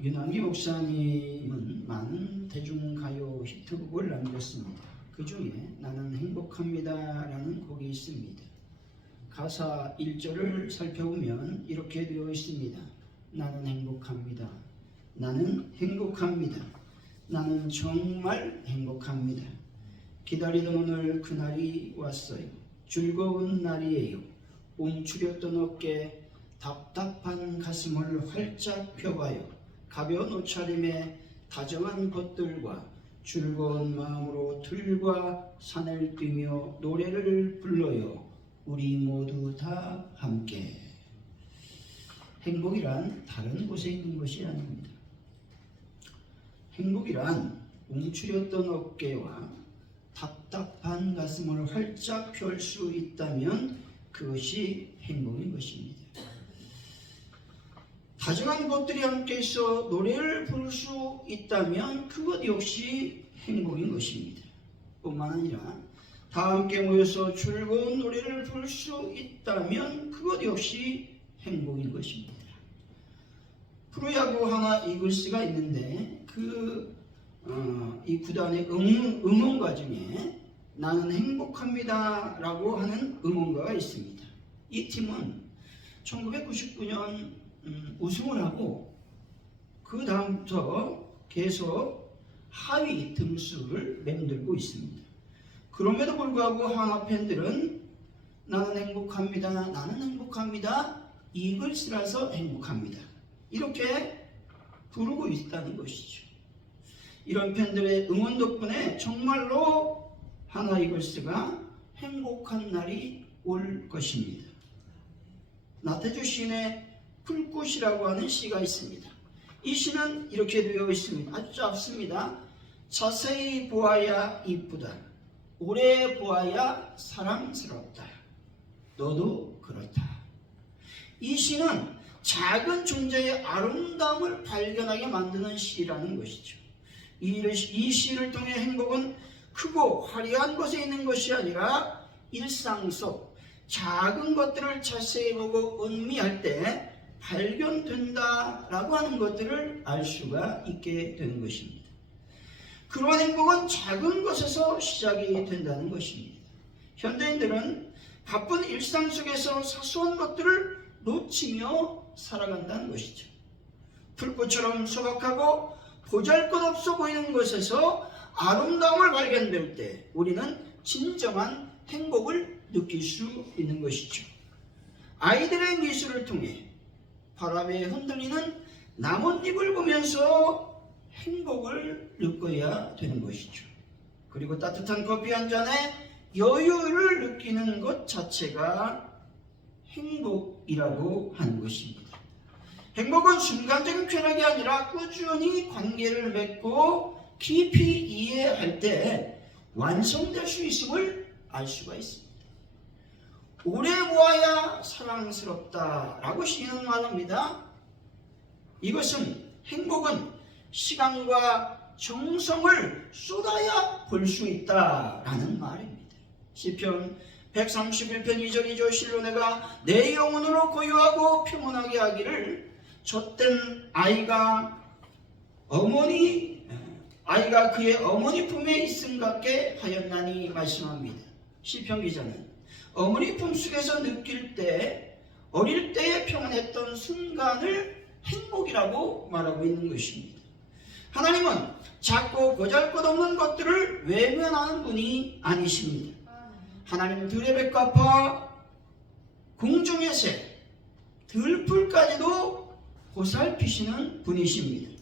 윤환기 목사님은 많은 대중가요 히트곡을 남겼습니다. 그 중에 나는 행복합니다라는 곡이 있습니다. 가사 1절을 살펴보면 이렇게 되어 있습니다. 나는 행복합니다. 나는 행복합니다. 나는 정말 행복합니다. 기다리던 오늘 그날이 왔어요. 즐거운 날이에요. 움츠렸던 어깨, 답답한 가슴을 활짝 펴봐요. 가벼운 옷차림에 다정한 벗들과 즐거운 마음으로 들과 산을 뛰며 노래를 불러요. 우리 모두 다 함께. 행복이란 다른 곳에 있는 것이 아닙니다. 행복이란 움츠렸던 어깨와 답답한 가슴을 활짝 펼 수 있다면 그것이 행복인 것입니다. 다정한 것들이 함께 있어 노래를 부를 수 있다면 그것 역시 행복인 것입니다. 뿐만 아니라 다 함께 모여서 즐거운 노래를 부를 수 있다면 그것 역시 행복인 것입니다. 프로야구 하나 이글스가 있는데 이 구단의 응원가 중에 나는 행복합니다 라고 하는 응원가가 있습니다. 이 팀은 1999년 우승을 하고 그 다음부터 계속 하위 등수를 맴돌고 있습니다. 그럼에도 불구하고 한화 팬들은 나는 행복합니다. 나는 행복합니다. 이글스라서 행복합니다. 이렇게 부르고 있다는 것이죠. 이런 팬들의 응원 덕분에 정말로 한화 이글스가 행복한 날이 올 것입니다. 나태주 시인의 풀꽃이라고 하는 시가 있습니다. 이 시는 이렇게 되어 있습니다. 아주 짧습니다. 자세히 보아야 이쁘다. 오래 보아야 사랑스럽다. 너도 그렇다. 이 시는 작은 존재의 아름다움을 발견하게 만드는 시라는 것이죠. 이 시를 통해 행복은 크고 화려한 곳에 있는 것이 아니라 일상 속 작은 것들을 자세히 보고 음미할 때 발견된다라고 하는 것들을 알 수가 있게 되는 것입니다. 그러한 행복은 작은 것에서 시작이 된다는 것입니다. 현대인들은 바쁜 일상 속에서 사소한 것들을 놓치며 살아간다는 것이죠. 불꽃처럼 소박하고 보잘것없어 보이는 것에서 아름다움을 발견될 때 우리는 진정한 행복을 느낄 수 있는 것이죠. 아이들의 미술을 통해 바람에 흔들리는 나뭇잎을 보면서 행복을 느껴야 되는 것이죠. 그리고 따뜻한 커피 한 잔에 여유를 느끼는 것 자체가 행복이라고 하는 것입니다. 행복은 순간적인 쾌락이 아니라 꾸준히 관계를 맺고 깊이 이해할 때 완성될 수 있음을 알 수가 있습니다. 오래 보아야 사랑스럽다 라고 시인은 말합니다. 이것은 행복은 시간과 정성을 쏟아야 볼 수 있다라는 말입니다. 시편 131편 2절이죠. 실로 내가 내 영혼으로 고요하고 평온하게 하기를 젖된 아이가 그의 어머니 품에 있음 같게 하였나니 말씀합니다. 시편 기자는 어머니 품속에서 느낄 때 어릴 때에 평안했던 순간을 행복이라고 말하고 있는 것입니다. 하나님은 작고 보잘것없는 것들을 외면하는 분이 아니십니다. 하나님은 들의 백합화, 공중의 새, 들풀까지도 보살피시는 분이십니다.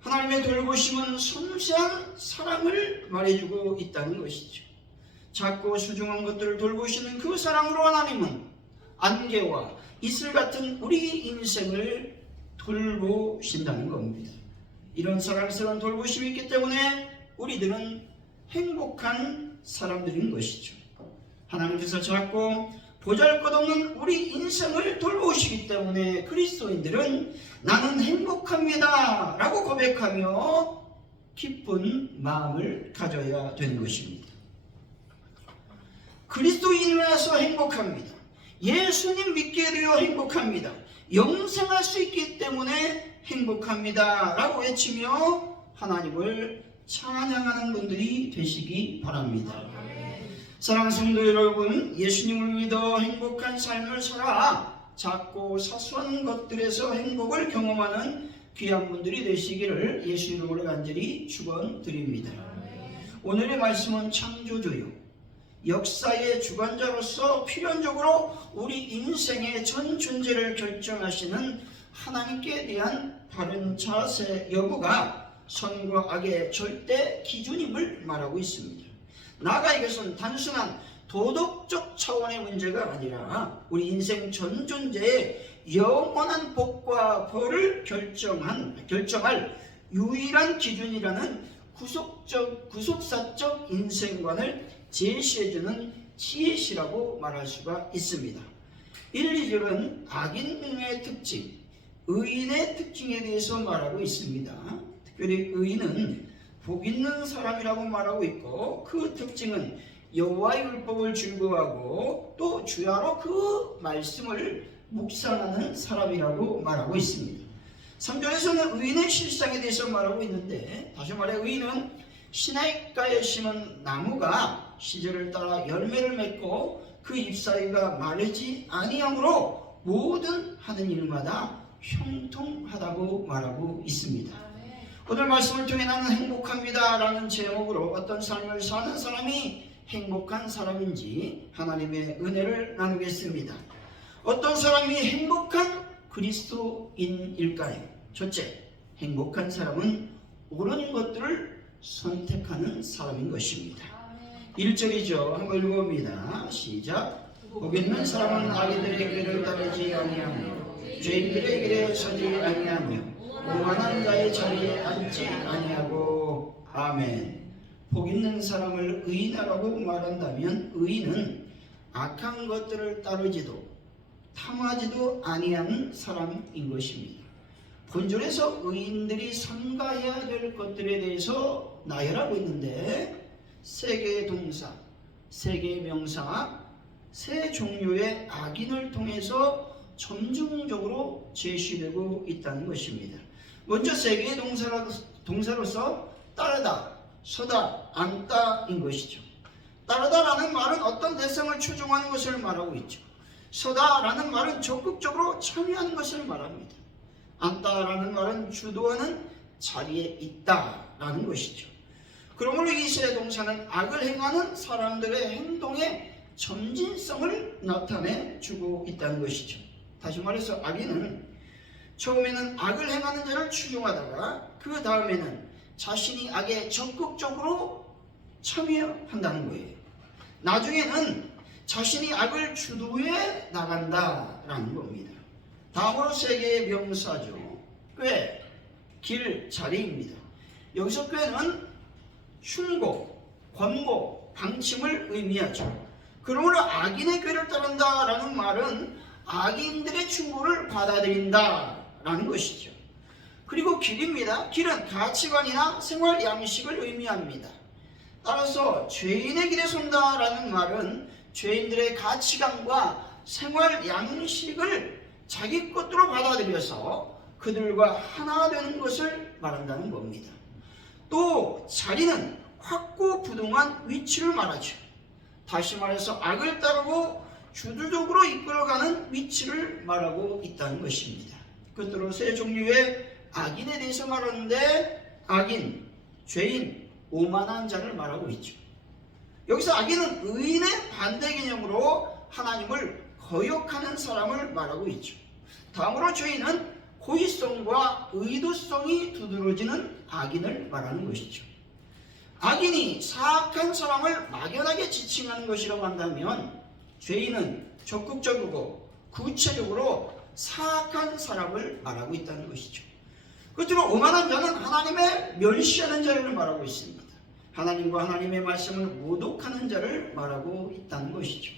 하나님의 돌보심은 섬세한 사랑을 말해주고 있다는 것이죠. 작고 소중한 것들을 돌보시는 그 사랑으로 하나님은 안개와 이슬 같은 우리 인생을 돌보신다는 겁니다. 이런 사랑스러운 돌보심이 있기 때문에 우리들은 행복한 사람들인 것이죠. 하나님께서 작고 보잘것없는 우리 인생을 돌보시기 때문에 그리스도인들은 나는 행복합니다 라고 고백하며 기쁜 마음을 가져야 되는 것입니다. 그리스도인이라서 행복합니다. 예수님 믿게 되어 행복합니다. 영생할 수 있기 때문에 행복합니다 라고 외치며 하나님을 찬양하는 분들이 되시기 바랍니다. 사랑하는 성도 여러분, 예수님을 믿어 행복한 삶을 살아 작고 사소한 것들에서 행복을 경험하는 귀한 분들이 되시기를 예수 이름으로 간절히 축원드립니다. 오늘의 말씀은 창조주요 역사의 주관자로서 필연적으로 우리 인생의 전 존재를 결정하시는 하나님께 대한 바른 자세 여부가 선과 악의 절대 기준임을 말하고 있습니다. 나아가 이것은 단순한 도덕적 차원의 문제가 아니라 우리 인생 전 존재의 영원한 복과 벌을 결정할 유일한 기준이라는 구속사적 인생관을 제시해주는 지혜시라고 말할 수가 있습니다. 1, 2절은 악인의 특징, 의인의 특징에 대해서 말하고 있습니다. 특별히 의인은 복 있는 사람이라고 말하고 있고 그 특징은 여호와의 율법을 즐거워하고 또 주야로 그 말씀을 묵상하는 사람이라고 말하고 있습니다. 3절에서는 의인의 실상에 대해서 말하고 있는데 다시 말해 의인은 시냇가에 심은 나무가 시절을 따라 열매를 맺고 그 잎사귀가 마르지 아니하므로 모든 하는 일마다 형통하다고 말하고 있습니다. 오늘 말씀을 통해 나는 행복합니다 라는 제목으로 어떤 삶을 사는 사람이 행복한 사람인지 하나님의 은혜를 나누겠습니다. 어떤 사람이 행복한 그리스도인일까요? 첫째, 행복한 사람은 옳은 것들을 선택하는 사람인 것입니다. 1절이죠. 한번 읽어봅니다. 시작. 복 있는 사람은 악인들의 길을 따르지 아니하며 죄인들의 길에 서지 아니하며 오만한 자의 자리에 앉지 아니하고. 아멘. 복 있는 사람을 의인이라고 말한다면 의인은 악한 것들을 따르지도 탐하지도 아니하는 사람인 것입니다. 본절에서 의인들이 삼가해야 될 것들에 대해서 나열하고 있는데 세 개의 동사, 세 개의 명사, 세 종류의 악인을 통해서 점증적으로 제시되고 있다는 것입니다. 먼저 세 개의 동사로서 따르다, 서다, 앉다인 것이죠. 따르다라는 말은 어떤 대상을 추종하는 것을 말하고 있죠. 서다라는 말은 적극적으로 참여하는 것을 말합니다. 앉다라는 말은 주도하는 자리에 있다라는 것이죠. 그러므로 이 세 동사는 악을 행하는 사람들의 행동의 점진성을 나타내 주고 있다는 것이죠. 다시 말해서 악인은 처음에는 악을 행하는 자를 추종하다가 그 다음에는 자신이 악에 적극적으로 참여한다는 거예요. 나중에는 자신이 악을 주도해 나간다라는 겁니다. 다음으로 세 개의 명사죠. 꾀, 길, 자리입니다. 여기서 꾀는 충고, 권고, 방침을 의미하죠. 그러므로 악인의 꾀를 따른다라는 말은 악인들의 충고를 받아들인다라는 것이죠. 그리고 길입니다. 길은 가치관이나 생활 양식을 의미합니다. 따라서 죄인의 길에 선다라는 말은 죄인들의 가치관과 생활 양식을 자기 것으로 받아들여서 그들과 하나 되는 것을 말한다는 겁니다. 또 자리는 확고부동한 위치를 말하죠. 다시 말해서 악을 따르고 주도적으로 이끌어가는 위치를 말하고 있다는 것입니다. 끝으로 세 종류의 악인에 대해서 말하는데 악인, 죄인, 오만한 자를 말하고 있죠. 여기서 악인은 의인의 반대 개념으로 하나님을 거역하는 사람을 말하고 있죠. 다음으로 죄인은 고의성과 의도성이 두드러지는 악인을 말하는 것이죠. 악인이 사악한 사람을 막연하게 지칭하는 것이라고 한다면 죄인은 적극적이고 구체적으로 사악한 사람을 말하고 있다는 것이죠. 끝으로 오만한 자는 하나님의 멸시하는 자를 말하고 있습니다. 하나님과 하나님의 말씀을 모독하는 자를 말하고 있다는 것이죠.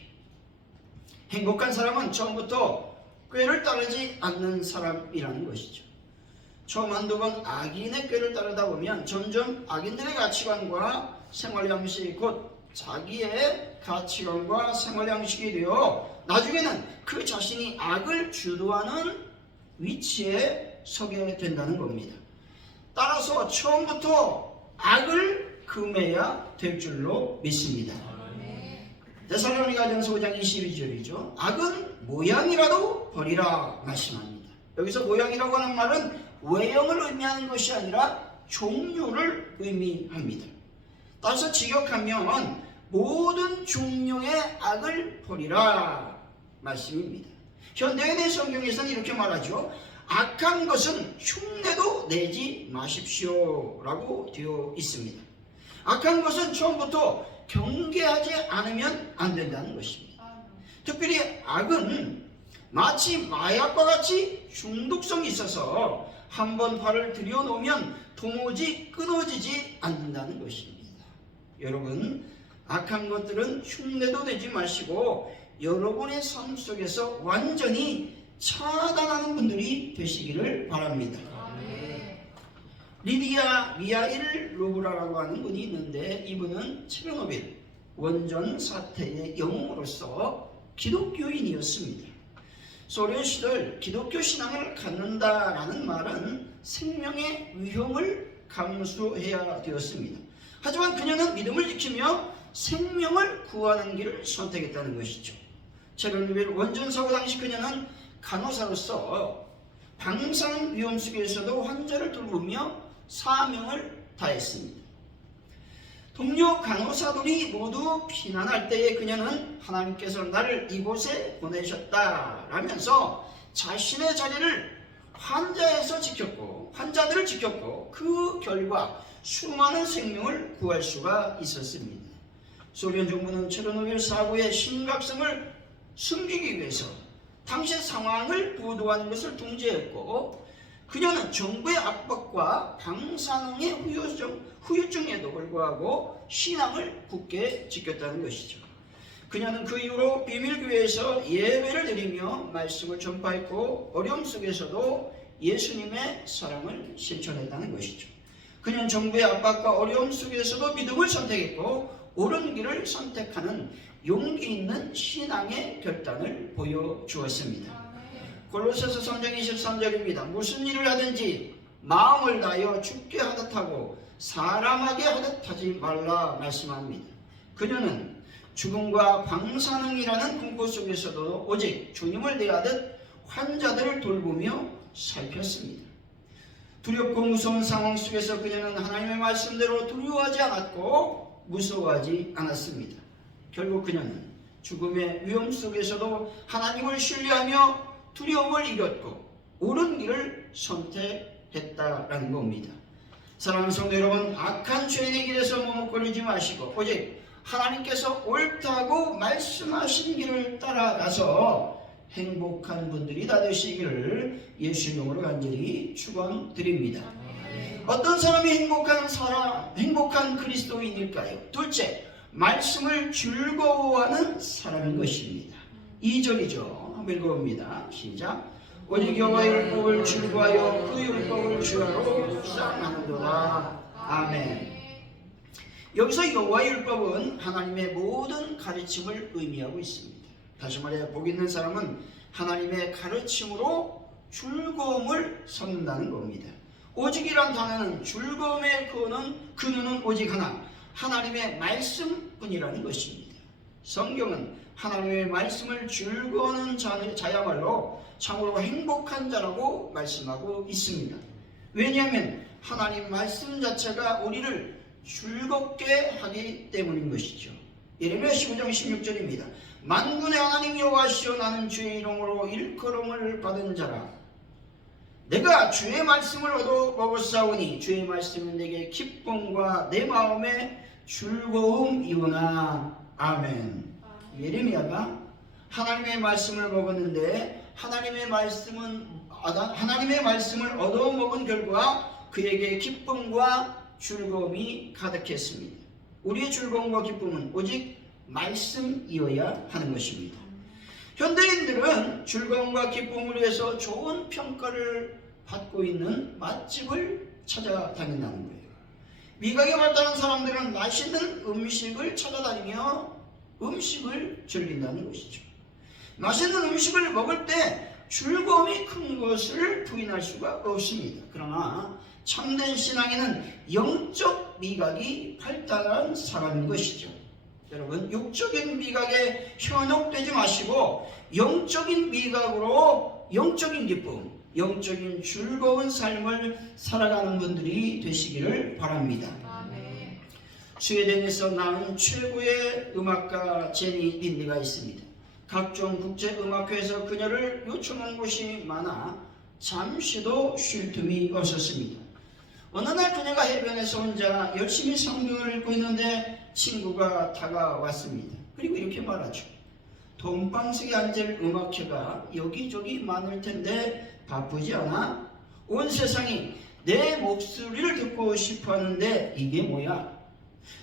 행복한 사람은 처음부터 꾀를 따르지 않는 사람이라는 것이죠. 처음 한두 번 악인의 꾀를 따르다 보면 점점 악인들의 가치관과 생활 양식, 곧 자기의 가치관과 생활 양식이 되어 나중에는 그 자신이 악을 주도하는 위치에 서게 된다는 겁니다. 따라서 처음부터 악을 금해야 될 줄로 믿습니다. 데살로니가전서 5장 22절이죠. 악은 모양이라도 버리라 말씀합니다. 여기서 모양이라고 하는 말은 외형을 의미하는 것이 아니라 종류를 의미합니다. 따라서 직역하면 모든 종류의 악을 버리라 말씀입니다. 현대인의 성경에서는 이렇게 말하죠. 악한 것은 흉내도 내지 마십시오 라고 되어 있습니다. 악한 것은 처음부터 경계하지 않으면 안 된다는 것입니다. 특별히 악은 마치 마약과 같이 중독성이 있어서 한번 발을 들여놓으면 도무지 끊어지지 않는다는 것입니다. 여러분, 악한 것들은 흉내도 내지 마시고 여러분의 삶 속에서 완전히 차단하는 분들이 되시기를 바랍니다. 리디아 미하일 루브라라고 하는 분이 있는데, 이분은 체르노빌 원전 사태의 영웅으로서 기독교인이었습니다. 소련 시절 기독교 신앙을 갖는다라는 말은 생명의 위험을 감수해야 되었습니다. 하지만 그녀는 믿음을 지키며 생명을 구하는 길을 선택했다는 것이죠. 체르노빌 원전 사고 당시 그녀는 간호사로서 방사능 위험 속에서도 환자를 돌보며 사명을 다했습니다. 동료 간호사들이 모두 피난할 때에 그녀는 하나님께서 나를 이곳에 보내셨다라면서 자신의 자리를 환자들을 지켰고 그 결과 수많은 생명을 구할 수가 있었습니다. 소련 정부는 체르노빌 사고의 심각성을 숨기기 위해서 당시 상황을 보도하는 것을 통제했고, 그녀는 정부의 압박과 방사능의 후유증에도 불구하고 신앙을 굳게 지켰다는 것이죠. 그녀는 그 이후로 비밀교회에서 예배를 드리며 말씀을 전파했고 어려움 속에서도 예수님의 사랑을 실천했다는 것이죠. 그녀는 정부의 압박과 어려움 속에서도 믿음을 선택했고 옳은 길을 선택하는 용기 있는 신앙의 결단을 보여주었습니다. 골로새서 3장 23절입니다. 무슨 일을 하든지 마음을 다하여 죽게 하듯 하고 사람하게 하듯 하지 말라 말씀합니다. 그녀는 죽음과 방사능이라는 공포 속에서도 오직 주님을 대하듯 환자들을 돌보며 살폈습니다. 두렵고 무서운 상황 속에서 그녀는 하나님의 말씀대로 두려워하지 않았고 무서워하지 않았습니다. 결국 그녀는 죽음의 위험 속에서도 하나님을 신뢰하며 두려움을 이겼고 옳은 길을 선택했다라는 겁니다. 사랑하는 성도 여러분, 악한 죄인의 길에서 머뭇거리지 마시고 오직 하나님께서 옳다고 말씀하신 길을 따라가서 행복한 분들이 다 되시기를 예수 이름으로 간절히 축원드립니다. 어떤 사람이 행복한 그리스도인일까요? 둘째, 말씀을 즐거워하는 사람인 것입니다. 2절이죠. 한번 읽어봅니다. 시작. 오직 여호와의 율법을 즐거워하여 그 율법을 주야로 묵상하는도다. 아멘. 여기서 여호와의 율법은 하나님의 모든 가르침을 의미하고 있습니다. 다시 말해 복 있는 사람은 하나님의 가르침으로 즐거움을 찾는다는 겁니다. 오직이란 단어는 즐거움의 근원은 오직 하나, 하나님의 말씀뿐이라는 것입니다. 성경은 하나님의 말씀을 즐거워하는 자야말로 참으로 행복한 자라고 말씀하고 있습니다. 왜냐하면 하나님 말씀 자체가 우리를 즐겁게 하기 때문인 것이죠. 예레미야 15장 16절입니다. 만군의 하나님 여호와시여, 나는 주의 이름으로 일컬음을 받은 자라. 내가 주의 말씀을 얻어 먹었사오니 주의 말씀은 내게 기쁨과 내 마음에 즐거움이오나. 아멘. 예레미야가 하나님의 말씀을 먹었는데 하나님의 말씀을 얻어 먹은 결과 그에게 기쁨과 즐거움이 가득했습니다. 우리의 즐거움과 기쁨은 오직 말씀이어야 하는 것입니다. 현대인들은 즐거움과 기쁨을 위해서 좋은 평가를 받고 있는 맛집을 찾아다닌다는 거예요. 미각이 발달한 사람들은 맛있는 음식을 찾아다니며 음식을 즐긴다는 것이죠. 맛있는 음식을 먹을 때 즐거움이 큰 것을 부인할 수가 없습니다. 그러나 참된 신앙에는 영적 미각이 발달한 사람인 것이죠. 여러분, 육적인 미각에 현혹되지 마시고 영적인 미각으로 영적인 기쁨, 영적인 즐거운 삶을 살아가는 분들이 되시기를 바랍니다. 아멘. 스웨덴에서 낳은 최고의 음악가 제니 린드가 있습니다. 각종 국제음악회에서 그녀를 요청한 곳이 많아 잠시도 쉴 틈이 없었습니다. 어느 날 그녀가 해변에서 혼자 열심히 성경을 읽고 있는데 친구가 다가왔습니다. 그리고 이렇게 말하죠. 돈방석에 앉을 음악회가 여기저기 많을 텐데 바쁘지 않아? 온 세상이 내 목소리를 듣고 싶어 하는데 이게 뭐야?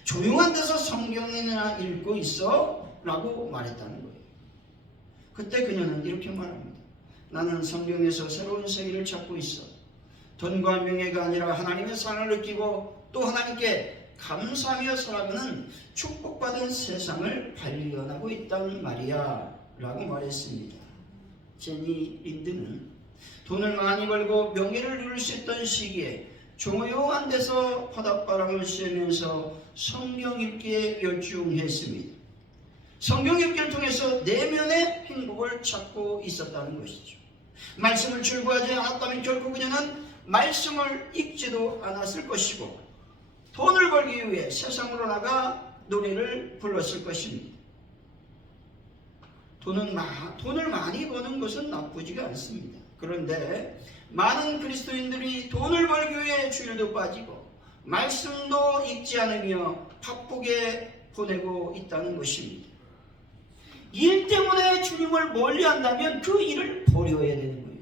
조용한 데서 성경이나 읽고 있어? 라고 말했다는 거예요. 그때 그녀는 이렇게 말합니다. 나는 성경에서 새로운 세계를 찾고 있어. 돈과 명예가 아니라 하나님의 사랑을 느끼고 또 하나님께 감사하며 살아가는 축복받은 세상을 발견하고 있단 말이야 라고 말했습니다. 제니 린드는 돈을 많이 벌고 명예를 누릴 수 있던 시기에 조용한 데서 바닷바람을 쐬면서 성경 읽기에 열중했습니다. 성경 읽기를 통해서 내면의 행복을 찾고 있었다는 것이죠. 말씀을 즐거워하지 않았다면 결국 그녀는 말씀을 읽지도 않았을 것이고 돈을 벌기 위해 세상으로 나가 노래를 불렀을 것입니다. 돈을 많이 버는 것은 나쁘지가 않습니다. 그런데 많은 그리스도인들이 돈을 벌기 위해 주일도 빠지고 말씀도 읽지 않으며 바쁘게 보내고 있다는 것입니다. 일 때문에 주님을 멀리한다면 그 일을 버려야 되는 거예요.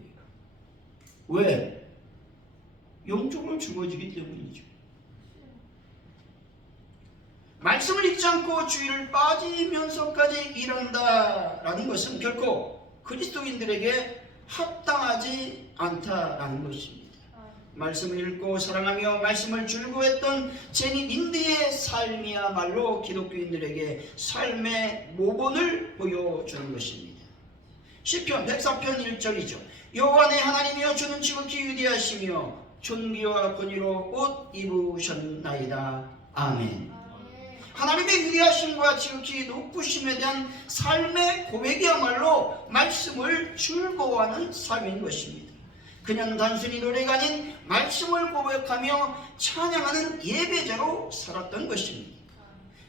왜? 영적으로 죽어지기 때문이죠. 말씀을 읽지 않고 주일을 빠지면서까지 일한다라는 것은 결코 그리스도인들에게 합당하지 않다라는 것입니다. 말씀을 읽고 사랑하며 말씀을 즐거워했던 제니 린드의 삶이야말로 기독교인들에게 삶의 모본을 보여주는 것입니다. 시편 104편 1절이죠. 여호와 내 하나님이여 주는 지극히 위대하시며 존귀와 권위로 옷 입으셨나이다. 아멘. 하나님의 위대하심과 지극히 높으심에 대한 삶의 고백이야말로 말씀을 즐거워하는 삶인 것입니다. 그냥 단순히 노래가 아닌 말씀을 고백하며 찬양하는 예배자로 살았던 것입니다.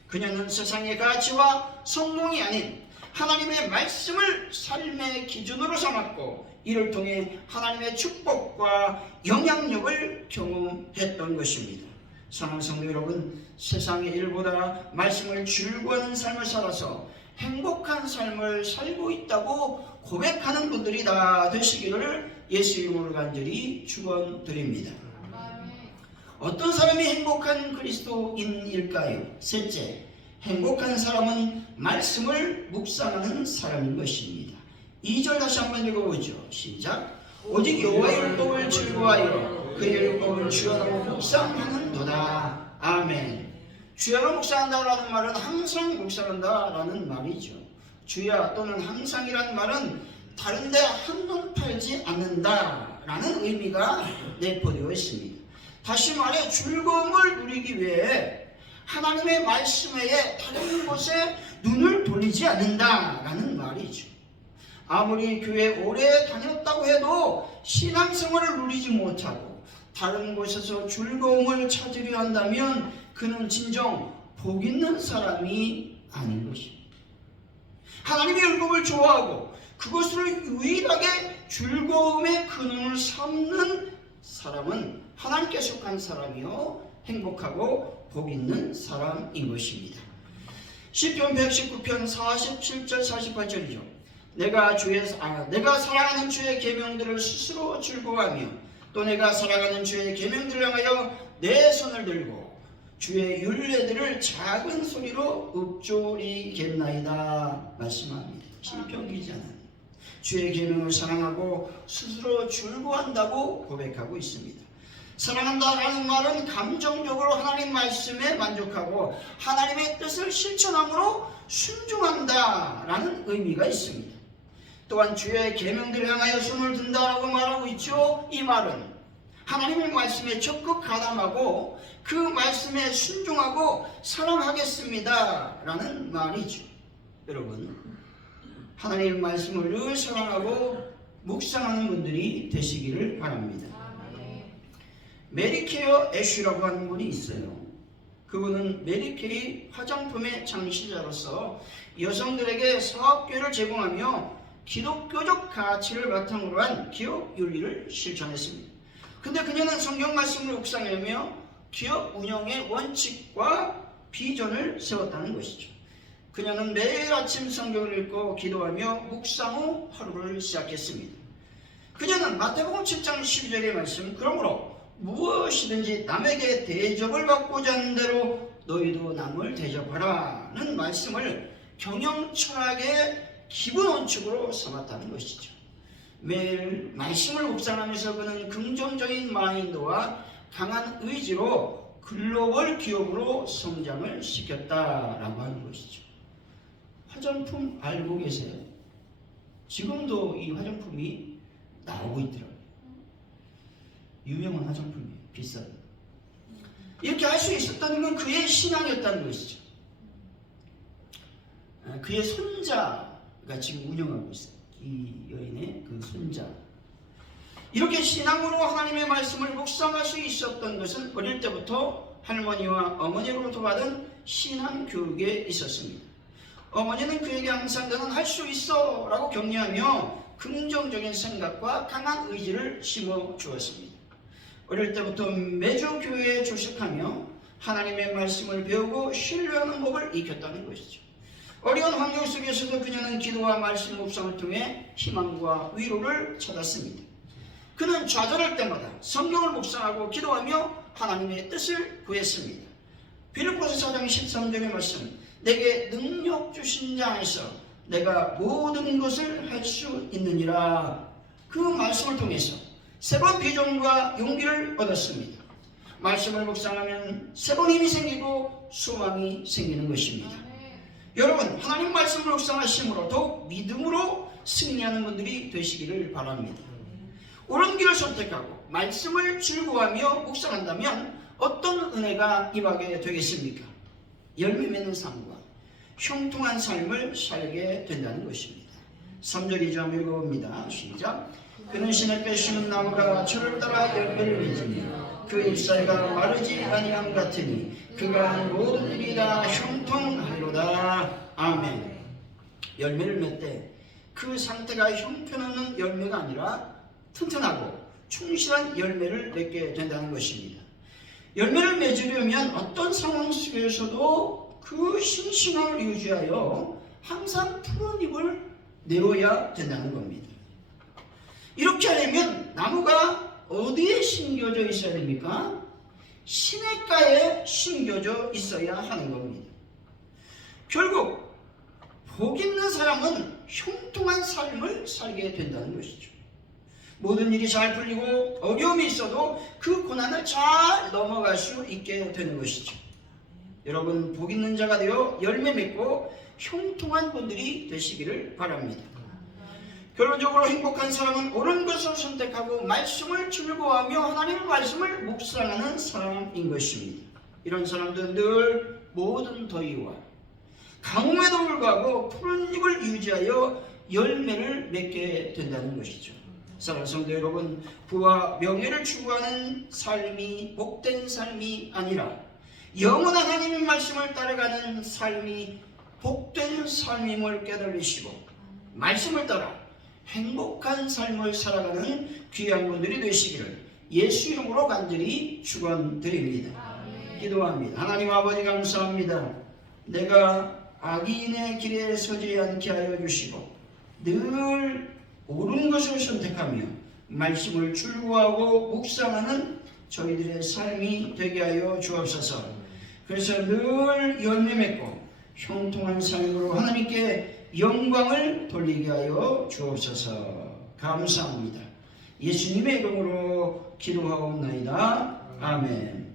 그녀는 세상의 가치와 성공이 아닌 하나님의 말씀을 삶의 기준으로 삼았고 이를 통해 하나님의 축복과 영향력을 경험했던 것입니다. 사랑하는 성도 여러분, 세상의 일보다 말씀을 즐거워하는 삶을 살아서 행복한 삶을 살고 있다고 고백하는 분들이 다 되시기를 예수 이름으로 간절히 축원드립니다. 어떤 사람이 행복한 그리스도인일까요? 셋째, 행복한 사람은 말씀을 묵상하는 사람인 것입니다. 2절 다시 한번 읽어보죠. 시작. 오직 여호와의 율법을 즐거워하여 그의 율법을 주야로 묵상하는도다. 아멘. 주야로 묵상한다라는 말은 항상 묵상한다라는 말이죠. 주야 또는 항상이라는 말은 다른데 한눈 팔지 않는다라는 의미가 내포되어 있습니다. 다시 말해 즐거움을 누리기 위해 하나님의 말씀 외에 다른 곳에 눈을 돌리지 않는다라는 말이죠. 아무리 교회 오래 다녔다고 해도 신앙생활을 누리지 못하고 다른 곳에서 즐거움을 찾으려 한다면 그는 진정 복 있는 사람이 아닌 것입니다. 하나님의 율법을 좋아하고 그것을 유일하게 즐거움의 근원을 삼는 사람은 하나님께 속한 사람이요 행복하고 복 있는 사람인 것입니다. 시편 119편 47절 48절이죠. 내가 사랑하는 주의 계명들을 스스로 즐거워하며 또 내가 사랑하는 주의 계명들을 향하여 내 손을 들고 주의 율례들을 작은 소리로 읊조리겠나이다 말씀합니다. 시편 기자는 주의 계명을 사랑하고 스스로 즐거워한다고 고백하고 있습니다. 사랑한다라는 말은 감정적으로 하나님 말씀에 만족하고 하나님의 뜻을 실천함으로 순종한다라는 의미가 있습니다. 또한 주의 계명들을 향하여 손을 든다라고 말하고 있죠. 이 말은 하나님의 말씀에 적극 가담하고 그 말씀에 순종하고 사랑하겠습니다 라는 말이죠. 여러분, 하나님의 말씀을 늘 사랑하고 묵상하는 분들이 되시기를 바랍니다. 메리케어 애쉬라고 하는 분이 있어요. 그분은 메리케이 화장품의 창시자로서 여성들에게 사업기회를 제공하며 기독교적 가치를 바탕으로 한 기업 윤리를 실천했습니다. 근데 그녀는 성경 말씀을 묵상하며 기업 운영의 원칙과 비전을 세웠다는 것이죠. 그녀는 매일 아침 성경을 읽고 기도하며 묵상 후 하루를 시작했습니다. 그녀는 마태복음 7장 12절의 말씀, 그러므로 무엇이든지 남에게 대접을 받고자 하는 대로 너희도 남을 대접하라 는 말씀을 경영 철학의 기본 원칙으로 삼았다는 것이죠. 매일 말씀을 묵상하면서 그는 긍정적인 마인드와 강한 의지로 글로벌 기업으로 성장을 시켰다라고 하는 것이죠. 화장품 알고 계세요? 지금도 이 화장품이 나오고 있더라고요. 유명한 화장품이에요. 비싸요. 이렇게 할 수 있었다는 건 그의 신앙이었다는 것이죠. 그의 손자가 지금 운영하고 있어요. 이 여인의 그 손자. 이렇게 신앙으로 하나님의 말씀을 묵상할 수 있었던 것은 어릴 때부터 할머니와 어머니로부터 받은 신앙 교육에 있었습니다. 어머니는 그에게 항상 너는 할 수 있어 라고 격려하며 긍정적인 생각과 강한 의지를 심어 주었습니다. 어릴 때부터 매주 교회에 출석하며 하나님의 말씀을 배우고 신뢰하는 법을 익혔다는 것이죠. 어려운 환경 속에서도 그녀는 기도와 말씀 묵상을 통해 희망과 위로를 찾았습니다. 그는 좌절할 때마다 성경을 묵상하고 기도하며 하나님의 뜻을 구했습니다. 빌립보서 4장 13절의 말씀, 내게 능력 주신 자 안에서 내가 모든 것을 할 수 있느니라. 그 말씀을 통해서 새로운 비전과 용기를 얻었습니다. 말씀을 묵상하면 새로운 힘이 생기고 소망이 생기는 것입니다. 여러분, 하나님 말씀을 묵상하심으로 더욱 믿음으로 승리하는 분들이 되시기를 바랍니다. 옳은 길을 선택하고 말씀을 즐거워하며 묵상한다면 어떤 은혜가 임하게 되겠습니까? 열매 맺는 삶과 형통한 삶을 살게 된다는 것입니다. 3절 2절 읽어봅니다. 시작. 그는 시냇가에 심은 나무가 철을 따라 열매를 맺으며 그 잎사귀가 마르지 아니함 같으니 그가 한 모든 일이 다 형통하리로다. 아멘. 열매를 맺되 그 상태가 형편없는 열매가 아니라 튼튼하고 충실한 열매를 맺게 된다는 것입니다. 열매를 맺으려면 어떤 상황 속에서도 그 싱싱함을 유지하여 항상 푸른 잎을 내어야 된다는 겁니다. 이렇게 하려면 나무가 어디에 심겨져 있어야 됩니까? 시냇가에 심겨져 있어야 하는 겁니다. 결국 복 있는 사람은 형통한 삶을 살게 된다는 것이죠. 모든 일이 잘 풀리고 어려움이 있어도 그 고난을 잘 넘어갈 수 있게 되는 것이죠. 여러분, 복 있는 자가 되어 열매 맺고 형통한 분들이 되시기를 바랍니다. 결론적으로 행복한 사람은 옳은 것을 선택하고 말씀을 즐거워하며 하나님의 말씀을 묵상하는 사람인 것입니다. 이런 사람들은 늘 모든 더위와 가뭄에도 불구하고 푸른 잎을 유지하여 열매를 맺게 된다는 것이죠. 사랑하는 성도 여러분, 부와 명예를 추구하는 삶이 복된 삶이 아니라 영원한 하나님의 말씀을 따라가는 삶이 복된 삶임을 깨달으시고 말씀을 따라 행복한 삶을 살아가는 귀한 분들이 되시기를 예수 이름으로 간절히 축원드립니다. 기도합니다. 하나님 아버지, 감사합니다. 내가 악인의 길에 서지 않게 하여 주시고 늘 옳은 것을 선택하며 말씀을 즐거워하고 묵상하는 저희들의 삶이 되게 하여 주옵소서. 그래서 늘 열매 맺고 형통한 삶으로 하나님께 영광을 돌리게 하여 주옵소서. 감사합니다. 예수님의 이름으로 기도하옵나이다. 아멘.